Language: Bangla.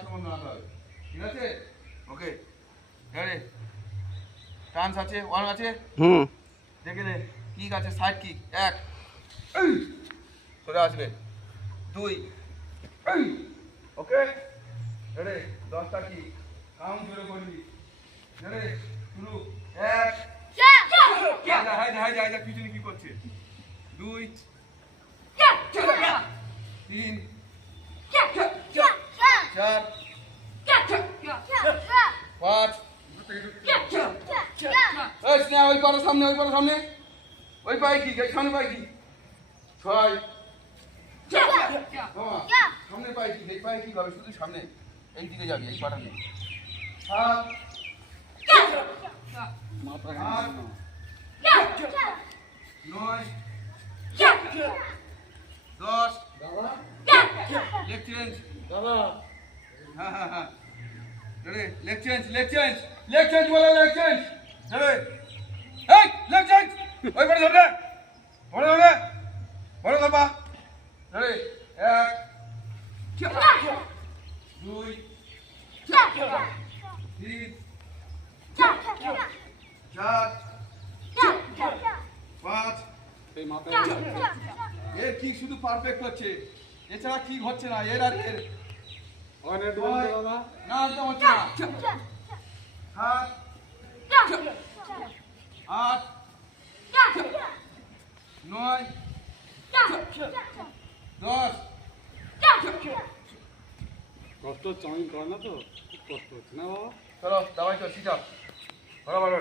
আক্রমণ দাঁড়াতে হবে। ঠিক আছে? Okay ready. টান্স আছে, ওয়ান আছে, দেখে নে। কিক আছে, সাইড কিক। এক, চলে আসবে। দুই, ওকে রেডি। 10টা কিক, কাউন্ট জোরে করবি। রেডি, শুরু। এক, হাই যা পিছনে কি করছে। দুই, তিন, চার, পাঁচ, ওই পারো সামনে, ওই পারো সামনে, ওই পাই কি, সামনে পাই কি। ছয়, সামনে পাই কি, এই পাই কি হবে, শুধু সামনে এই দিকে যাবি, এই পাটা নেই। সাত, আট, নয়, 10, লেগ চেঞ্জ। হ্যাঁ লেগ চেঞ্জ বলে, লেগ চেঞ্জ। এই লেগ চেঞ্জ, ওই বড় ধরে, বড় ধরবা। রেডি, এক, দুই, তিন, চার, পাঁচ। এর কিক শুধু পারফেক্ট হচ্ছে, এছাড়া কিক হচ্ছে না। এর আর এর না একদম হচ্ছে না। সাত, আট, নয়, 10। কষ্ট হচ্ছে, আমি করে না তো, খুব কষ্ট হচ্ছে না বাবা। চলো দাবাই চল, সিট আপ। বরাবর।